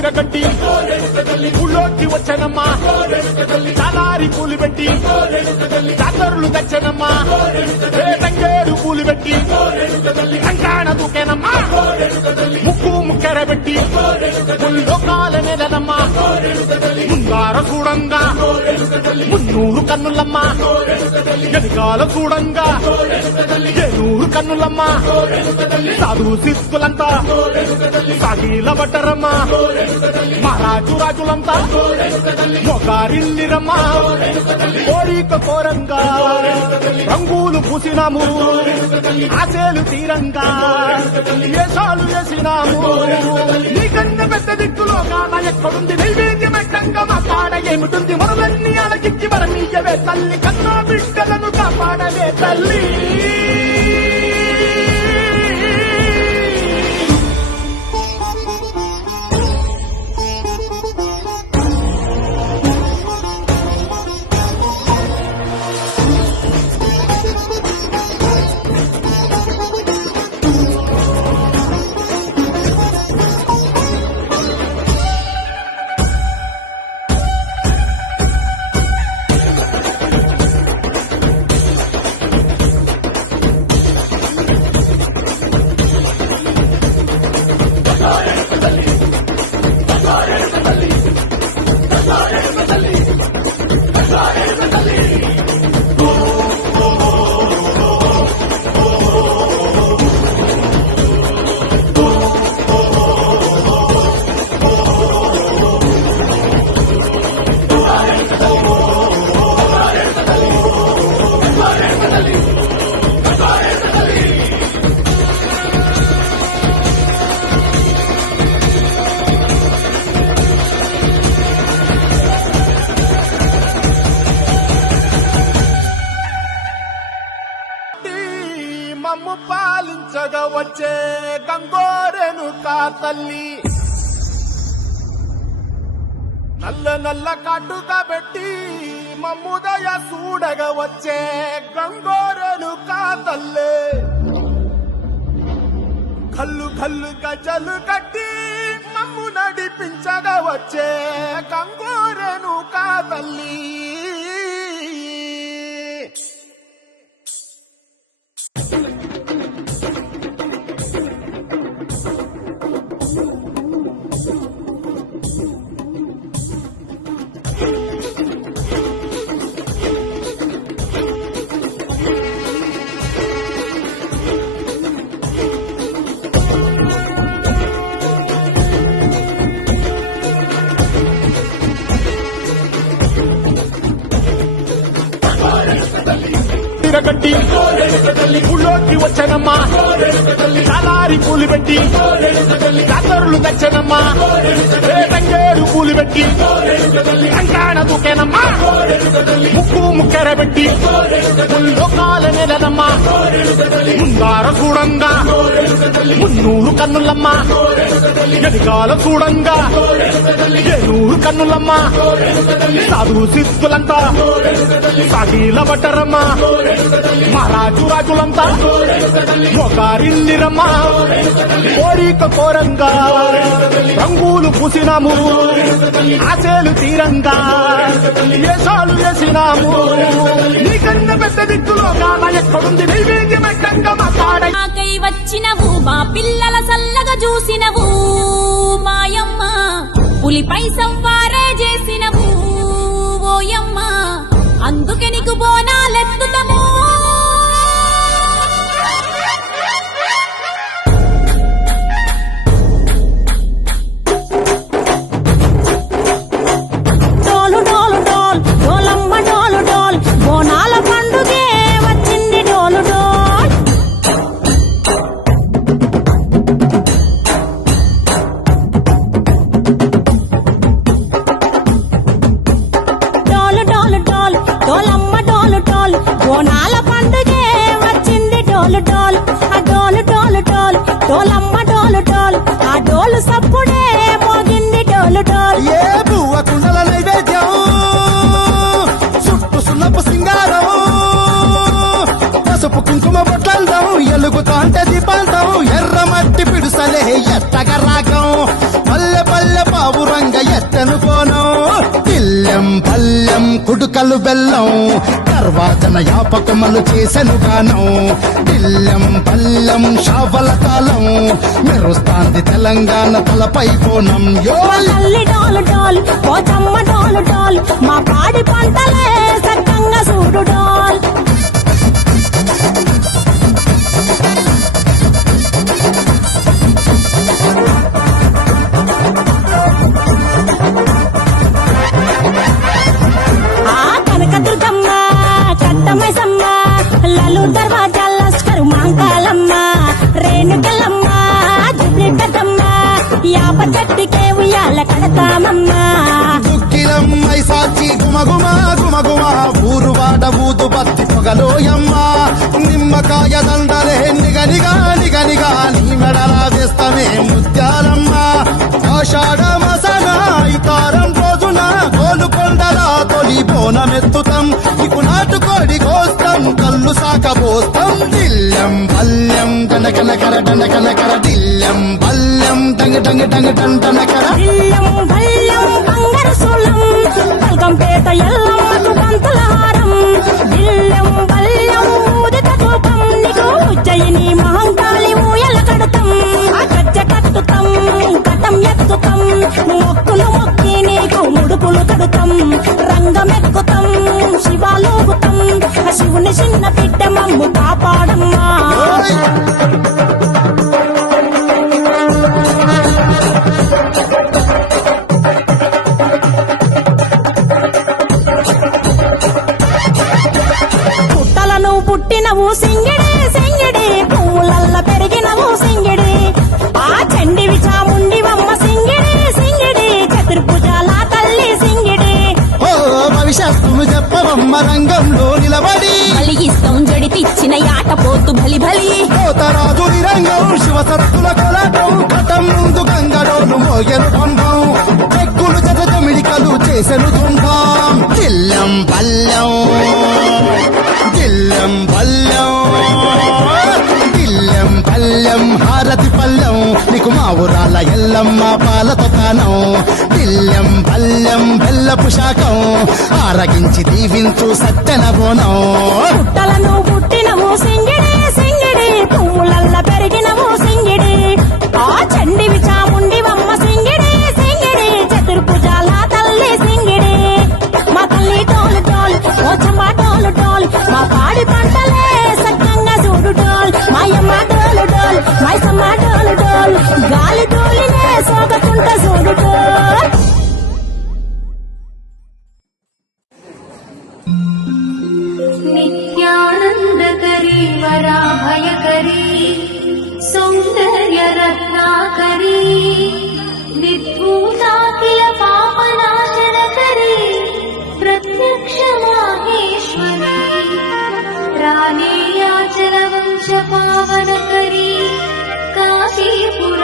తీరగట్టి ఊళ్ళోకి వచ్చనమ్మా చాలారి పూలు పెట్టి జాతరులు తెచ్చనమ్మా తంగేరు పూలు పెట్టి కంకాణ దూకేనమ్మా ముక్కు ముక్కెర పెట్టి ముల్లోకాల నెలనమ్మా ముందార చూడంగా మున్నూరు కన్నులమ్మా వెనకాల చూడంగా ఏనూరు కన్నులమ్మా సాధువు శిస్తులంతా సాగిల బట్టరమ్మా మహారాజు రాజులంతా మొగారిల్లిరమ్మా కోరిక కోరంగా రంగులు పూసినాము ఆశలు తీరంగా వేషాలు వేసినాము నీకన్నా పెద్ద దిక్కులో కాన ఎక్కడుంది నైవేద్యం ఎట్టంగా మా కాడ ఏమిటుంది మనలన్నీ అలకిచ్చి మరణీయవే తల్లి కన్నా బిడ్డలను కాపాడవే తల్లి మమ్ము పాలించగా వచ్చే గంగోరెను కా తల్లి నల్ల నల్ల కాటుగా పెట్టి మమ్ముదయ చూడగా వచ్చే గంగోరెను కా తల్లి కల్లు కల్లు గజలు కట్టి మమ్ము నడిపించగా వచ్చే గంగోరెను కా తల్లి తీరగట్టి ఊళ్ళోకి వచ్చనమ్మా చాలారి పూలు పెట్టి జాతరులు తెచ్చనమ్మా తంగేరు పూలు పెట్టి కంకాణ దూకేనమ్మా ముక్కు ముక్కెర పెట్టి ముల్లోకాల నెలనమ్మా ముందార చూడంగా మున్నూరు కన్నులమ్మా వెనకాల చూడంగా ఏనూరు కన్నులమ్మా సాధువు శిస్తులంతా సాగిల బట్టరమ్మా మహారాజు రాజులంతా మొగారిల్లిరమ్మా కోరిక కోరంగా రంగులు పూసినాము ఆశలు తీరంగా వేషాలు వేసినాము నీకన్నా పెద్ద దిక్కులో కాన ఎక్కడుంది నైవేద్యం ఎట్టంగా మా కాడ నాకై వచ్చినవు మా పిల్లల సల్లగా చూసినవు మాయమ్మ పులిపై సవ్వారే చేసినవు ఓయమ్మ అందుకే నీకు బోనాలెత్తుతము డోలు డోలు డోల్ డోలమ్మ డోలు డోల్ బోనాల పండుగే వచ్చింది డోలు డోల్ డోలు డోలు డోల్ డోలమ్మ డోలు డోల్ బోనాల పండుగే వచ్చింది డోలు డోల్ ఆ డోలు డోలు డోల్ డోలమ్మ డోలు డోల్ ఆ డోలు సప్పుడే మోగింది డోలు డోల్ ఏ బువ్వ కుండల నైవేద్యం చుట్టు సున్నపు సింగారం పసుపు కుంకుమ బొట్లందం ఎలుగుతాంటే దీపాంతం ఎర్ర మట్టి పిడుసలే ఎట్టగ రాగం పల్లె పల్లె బాబు కుడుకలు బెల్లం తర్వాతన యాపకమలు చేసెను గానం దిల్లెం పల్లెం షావల కాలం మెరుస్తాంది తెలంగాణ తలపై కోణం యో మా తల్లి డోలు డోల్ పోచమ్మ డోలు డోల్ మా పాడి పంటలే సక్కంగా చూడు డోల్ ఆ కనకదుర్గమ్మ కట్టమైసమ్మ లలు దర్వాజా లస్కరు మాంకాలమ్మ రేణుకలమ్మ జుబ్లి పెద్దమ్మ యాప చెట్టుకే ఉయ్యాల కడతామమ్మ దుక్కిలం సాచి గుమగుమ గుమగుమ ఊరు వాడ ఊదు బత్తి పొగలోయమ్మ నిమ్మకాయ దండలే నిగనిగా నిగనిగా నీ మెడల వేస్తమే ముత్యాలమ్మ ఆషాఢ మసన ఇతారం రోజున గోలుకొండల తొలి బోనమెత్తుతాం ఇకు నాటుకోడి కోస్తాం కళ్ళు సాకబోస్తాం దిల్లెం పల్లెం దండకనకర దండకనకర దిల్లెం పల్లెం డంగ డంగ డంగ డండనకర ఇల్లం బల్లం బంగారు సోళం పల్కంపేట ఎల్లమ్మకు పంతుల హారం ఇల్లం బల్లం ఊదిత ధూపం నీకు ఉజ్జయిని మహంకాళి ఊయల కడతాం ఆ గజ్జ కట్టుతాం కటం ఎత్తుతాం మొక్కులు మొక్కి నీకు ముడుపులు కడుతాం రంగమెక్కుతాం శివాలోగుతాం ఆ శివుని చిన్న బిడ్డ మమ్ము కాపాడమ్మా పుట్టలను పుట్టినవు సింగిడి సింగిడి పువ్వులల్ల పెరిగినవు సింగిడి ఆ చండివి చాముండివమ్మ సింగిడి సింగిడి చతుర్భుజాల తల్లి సింగిడి ఓ భవిష్యత్తును చెప్పవమ్మ రంగంలో నిలబడి కలిగిస్తాం జడితిచ్చిన యాట పోతు బలి బలి కోతరాజు రంగం శివసత్తుల కొలటం పటం ముందు గంగడోలు మోగెను పంపం చెక్కులు జమిడికలు చేసెను తుంటాం దిల్లెం పల్లెం దిల్లెం పల్లెం దిల్లెం పల్లెం హారతి పల్లెం నీకు మా ఊరాల ఎల్లమ్మ పాలతో కానం దిల్లెం పల్లెం బెల్లపు శాఖం ఆరగించి దీవించు సత్తెన బోనం పుట్టలను పుట్టినవు సింగిడి సింగిడి పువ్వులల్ల పెరిగినవు సింగిడి ఆ చండివి చాముండివమ్మ సింగిడి సింగిడి చతుర్భుజాల తల్లి సింగిడి మా తల్లి టోలు టోల్ పోచమ్మ టోలు టోల్ మా పాడి పంటలే సక్కంగా చూడు టోల్ మాయమ్మ టోలు టోల్ మైసమ్మ టోలు టోల్ గాలి టోలినే సోగకుంట చూడు టోల్ नित्यानन्दकरी वराभयकरी सौन्दर्यरत्नाकरी निर्भूताखिल पापनाशनकरी प्रत्यक्ष माहेश्वरी राणेयाचलवंश पावनकरी काशीपुराधीश्वरी